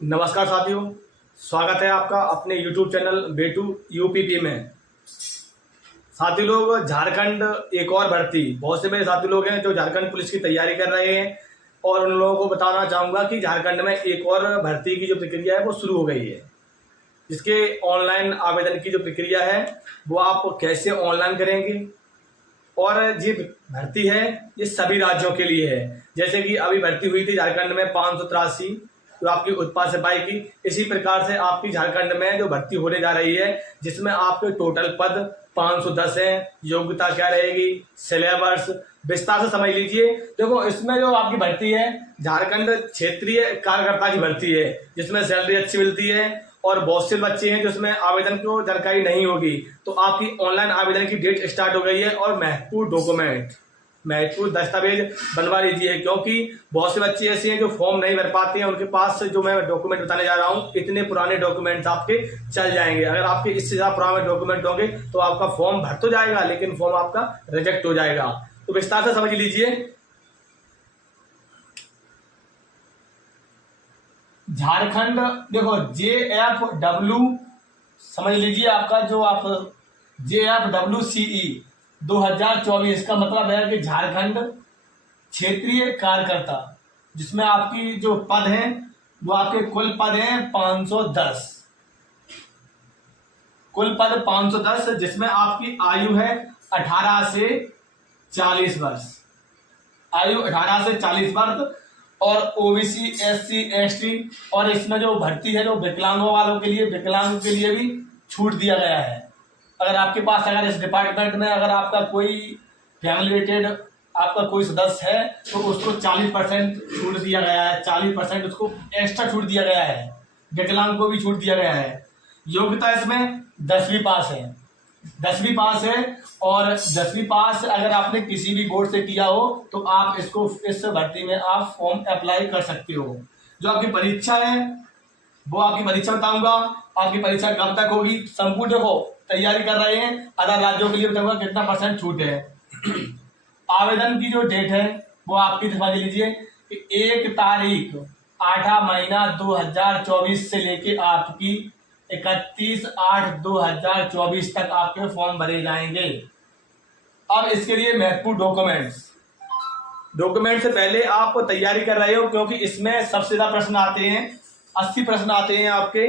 नमस्कार साथियों, स्वागत है आपका अपने YouTube चैनल बेटू यूपीपी में। साथी लोग, झारखंड एक और भर्ती, बहुत से मेरे साथी लोग हैं जो झारखंड पुलिस की तैयारी कर रहे हैं और उन लोगों को बताना चाहूँगा कि झारखंड में एक और भर्ती की जो प्रक्रिया है वो शुरू हो गई है। इसके ऑनलाइन आवेदन की जो प्रक्रिया है वो आप कैसे ऑनलाइन करेंगे, और ये भर्ती है ये सभी राज्यों के लिए है। जैसे कि अभी भर्ती हुई थी झारखंड में 583 जो आपकी उत्पाद सिपाही की, इसी प्रकार से आपकी झारखंड में जो भर्ती होने जा रही है जिसमेम आपके टोटल पद 510 हैं। योग्यता क्या रहेगी, सिलेबस विस्तार से समझ लीजिए। देखो, इसमें जो आपकी भर्ती है झारखंड क्षेत्रीय कार्यकर्ता की भर्ती है जिसमें सैलरी अच्छी मिलती है और बहुत से बच्चे हैं जिसमें आवेदन को जानकारी नहीं होगी। तो आपकी ऑनलाइन आवेदन की डेट स्टार्ट हो गई है और महत्वपूर्ण दस्तावेज बनवा लीजिए, क्योंकि बहुत से बच्चे ऐसे हैं जो फॉर्म नहीं भर पाते हैं। उनके पास जो मैं डॉक्यूमेंट बताने जा रहा हूँ, इतने पुराने डॉक्यूमेंट्स आपके चल जाएंगे। अगर आपके इससे ज्यादा पुराने डॉक्यूमेंट होंगे तो आपका फॉर्म भर तो जाएगा लेकिन फॉर्म आपका रिजेक्ट हो जाएगा। तो विस्तार से समझ लीजिए। झारखंड, देखो JFW समझ लीजिए, आपका जो आप JFWCE 2024 का मतलब है कि झारखंड क्षेत्रीय कार्यकर्ता, जिसमें आपकी जो पद हैं वो आपके कुल पद हैं 510, कुल पद 510, जिसमें आपकी आयु है 18 से 40 वर्ष, आयु 18 से 40 वर्ष। और ओबीसी, SC, ST, और इसमें जो भर्ती है जो विकलांगों वालों के लिए, विकलांग के लिए भी छूट दिया गया है। अगर आपके पास अगर इस डिपार्टमेंट में अगर आपका कोई फैमिली रिलेटेड आपका कोई सदस्य है तो उसको 40% छूट दिया गया है, 40% उसको एक्स्ट्रा छूट दिया गया है। विकलांग को भी छूट दिया गया है। योग्यता इसमें 10वीं पास है, 10वीं पास है। और 10वीं पास अगर आपने किसी भी बोर्ड से किया हो तो आप इसको, इस भर्ती में आप फॉर्म अप्लाई कर सकते हो। जो आपकी परीक्षा है वो आपकी परीक्षा बताऊंगा, आपकी परीक्षा कब तक होगी संपूर्ण। देखो, तैयारी कर रहे हैं अदर राज्यों के लिए बताऊंगा कितना % छूट है। आवेदन की जो डेट है वो आपकी समझ लीजिए कि 1 तारीख 8 महीना 2024 से लेके आपकी 31/8/2024 तक आपके फॉर्म भरे जाएंगे। अब इसके लिए महत्वपूर्ण डॉक्यूमेंट से पहले आप तैयारी कर रहे हो, क्योंकि इसमें सबसे ज्यादा प्रश्न आते हैं, 80 प्रश्न आते हैं आपके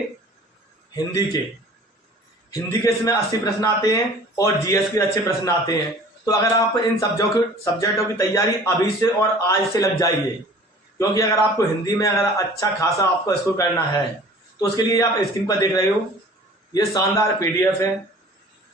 हिंदी के इसमें 80 प्रश्न आते हैं और GS के अच्छे प्रश्न आते हैं। तो अगर आप इन सब्जेक्टों की तैयारी अभी से और आज से लग जाइए, क्योंकि अगर आपको हिंदी में अगर अच्छा खासा आपको स्कोर करना है तो उसके लिए आप स्क्रीन पर देख रहे हो ये शानदार PDF है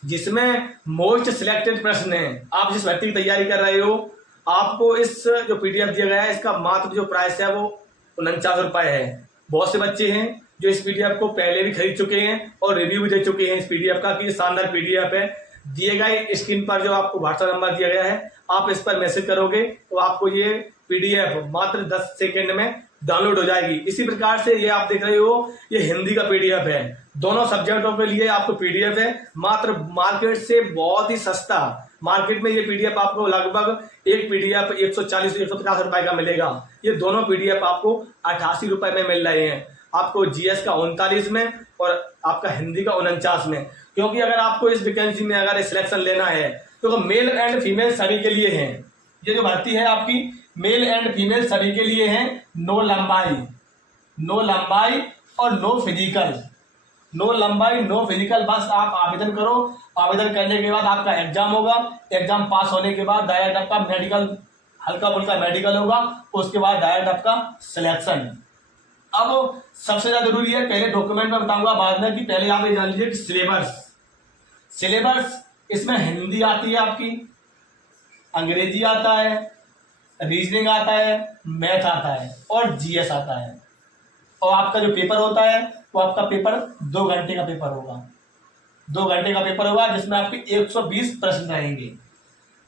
जिसमें मोस्ट सिलेक्टेड प्रश्न है। आप जिस भर्ती की तैयारी कर रहे हो आपको इस जो PDF दिया गया है इसका मात्र जो प्राइस है वो 49 रुपए है। बहुत से बच्चे हैं जो इस PDF को पहले भी खरीद चुके हैं और रिव्यू भी दे चुके हैं इस PDF का कि शानदार PDF है। दिए गए स्क्रीन पर जो आपको WhatsApp नंबर दिया गया है, आप इस पर मैसेज करोगे तो आपको ये PDF मात्र 10 सेकेंड में डाउनलोड हो जाएगी। इसी प्रकार से ये आप देख रहे हो ये हिंदी का PDF है। दोनों सब्जेक्टों के लिए आपको PDF है, मात्र मार्केट से बहुत ही सस्ता। मार्केट में ये PDF आपको लगभग एक PDF 140 से 150 रुपए का मिलेगा। ये दोनों PDF आपको 88 रुपए में मिल रहे हैं। आपको GS का 39 में और आपका हिंदी का 49 में। क्योंकि अगर आपको इस वैकेंसी में अगर सिलेक्शन लेना है तो मेल एंड फीमेल सभी के लिए है। ये जो भर्ती है आपकी मेल एंड फीमेल सभी के लिए है। नो लंबाई और नो फिजिकल, बस आप आवेदन करो। आवेदन करने के बाद आपका एग्जाम होगा। एग्जाम पास होने के बाद डायरेक्ट आपका मेडिकल, हल्का फुल्का मेडिकल होगा, उसके बाद डायरेक्ट आपका सिलेक्शन। अब सबसे ज्यादा जरूरी है, पहले डॉक्यूमेंट में बताऊंगा बाद में, कि पहले आप ये जान लीजिए कि सिलेबस इसमें हिंदी आती है आपकी, अंग्रेजी आता है, रीजनिंग आता है, मैथ आता है और GS आता है। और आपका जो पेपर होता है वो आपका पेपर 2 घंटे का पेपर होगा। 2 घंटे का पेपर होगा जिसमें आपके 120 प्रश्न रहेंगे।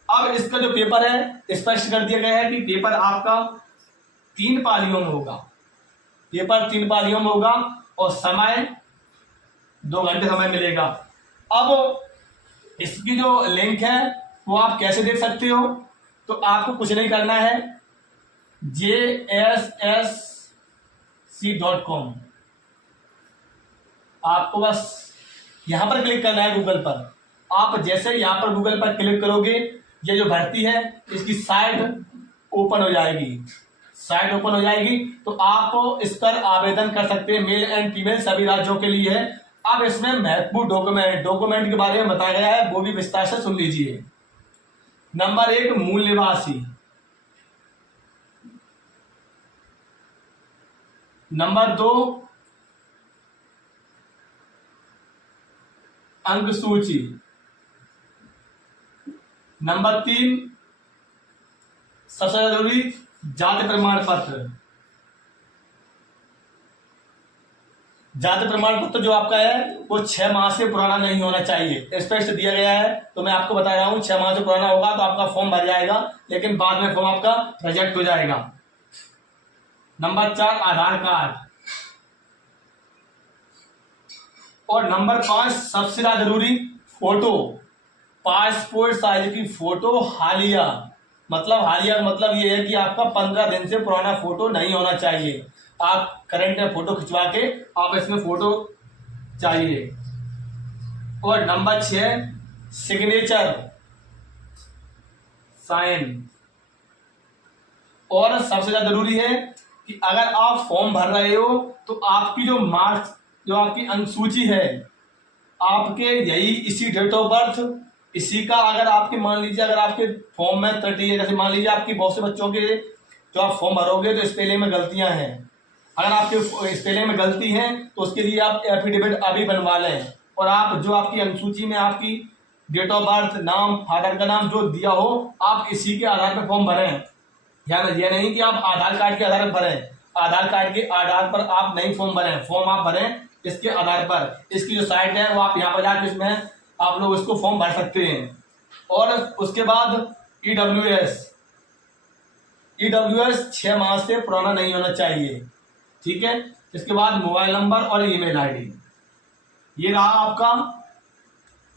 अब इसका जो पेपर है स्पष्ट कर दिया गया है कि पेपर आपका 3 पालियों में होगा। पेपर 3 पालियों में होगा और समय 2 घंटे समय मिलेगा। अब इसकी जो लिंक है वो आप कैसे देख सकते हो, तो आपको कुछ नहीं करना है, JSSC.com आपको बस यहाँ पर क्लिक करना है गूगल पर। आप जैसे यहाँ पर गूगल पर क्लिक करोगे, ये जो भर्ती है इसकी साइट ओपन हो जाएगी। साइट ओपन हो जाएगी तो आप इस पर आवेदन कर सकते हैं। मेल एंड फीमेल सभी राज्यों के लिए है। अब इसमें महत्वपूर्ण डॉक्यूमेंट के बारे में बताया गया है, वो भी विस्तार से सुन लीजिए। नंबर 1 मूल निवासी, नंबर 2 अंक सूची, नंबर 3 सबसे जरूरी जाति प्रमाण पत्र। जाति प्रमाण पत्र जो आपका है वो 6 माह से पुराना नहीं होना चाहिए, स्पष्ट दिया गया है। तो मैं आपको बता रहा हूं 6 माह से पुराना होगा तो आपका फॉर्म भर जाएगा, लेकिन बाद में फॉर्म आपका रिजेक्ट हो जाएगा। नंबर 4 आधार कार्ड, और नंबर 5 सबसे ज्यादा जरूरी फोटो, पासपोर्ट साइज की फोटो हालिया। मतलब ये है कि आपका 15 दिन से पुराना फोटो नहीं होना चाहिए। आप करंट में फोटो खिंचवा के आप इसमें फोटो चाहिए। और नंबर 6 सिग्नेचर, साइन। और सबसे ज्यादा जरूरी है कि अगर आप फॉर्म भर रहे हो तो आपकी जो मार्क्स, जो आपकी अनुसूची है, आपके यही इसी डेट ऑफ बर्थ, इसी का अगर आपके मान लीजिए अगर आपके फॉर्म में 30 है, जैसे मान लीजिए आपकी बहुत से बच्चों के जो आप फॉर्म भरोगे तो स्पेलिंग में गलतियां हैं। अगर आपके स्पेलिंग में गलती है तो उसके लिए आप एफिडेविट अभी बनवा लें। और आप जो आपकी अनुसूची में आपकी डेट ऑफ बर्थ, नाम, फादर का नाम जो दिया हो, आप इसी के आधार पर फॉर्म भरें। यह नहीं कि आप आधार कार्ड के आधार पर भरें। आधार कार्ड के आधार पर आप नहीं फॉर्म भरें, फॉर्म आप भरें इसके आधार पर। इसकी जो साइट है वो आप यहाँ पर जाकर इसमें आप लोग इसको फॉर्म भर सकते हैं। और उसके बाद ईडब्ल्यूएस 6 माह से पुराना नहीं होना चाहिए, ठीक है। इसके बाद मोबाइल नंबर और ईमेल आईडी। ये रहा आपका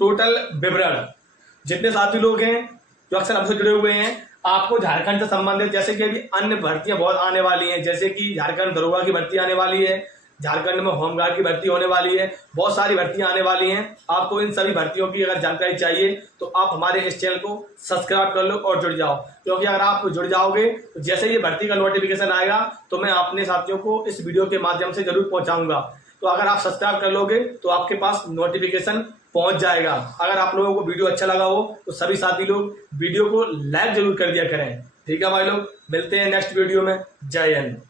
टोटल विवरण। जितने साथी लोग हैं जो अक्सर हमसे जुड़े हुए हैं, आपको झारखंड से संबंधित जैसे कि अभी अन्य भर्तियां बहुत आने वाली हैं, जैसे कि झारखंड दरोगा की भर्ती आने वाली है, झारखंड में होमगार्ड की भर्ती होने वाली है, बहुत सारी भर्तियां आने वाली हैं। आपको इन सभी भर्तियों की अगर जानकारी चाहिए तो आप हमारे इस चैनल को सब्सक्राइब कर लो और जुड़ जाओ, क्योंकि अगर आप जुड़ जाओगे तो जैसे ये भर्ती का नोटिफिकेशन आएगा तो मैं अपने साथियों को इस वीडियो के माध्यम से जरूर पहुंचाऊंगा। तो अगर आप सब्सक्राइब कर लोगे तो आपके पास नोटिफिकेशन पहुंच जाएगा। अगर आप लोगों को वीडियो अच्छा लगा हो तो सभी साथी लोग वीडियो को लाइक जरूर कर दिया करें, ठीक है भाई लोग। मिलते हैं नेक्स्ट वीडियो में। जय हिंद।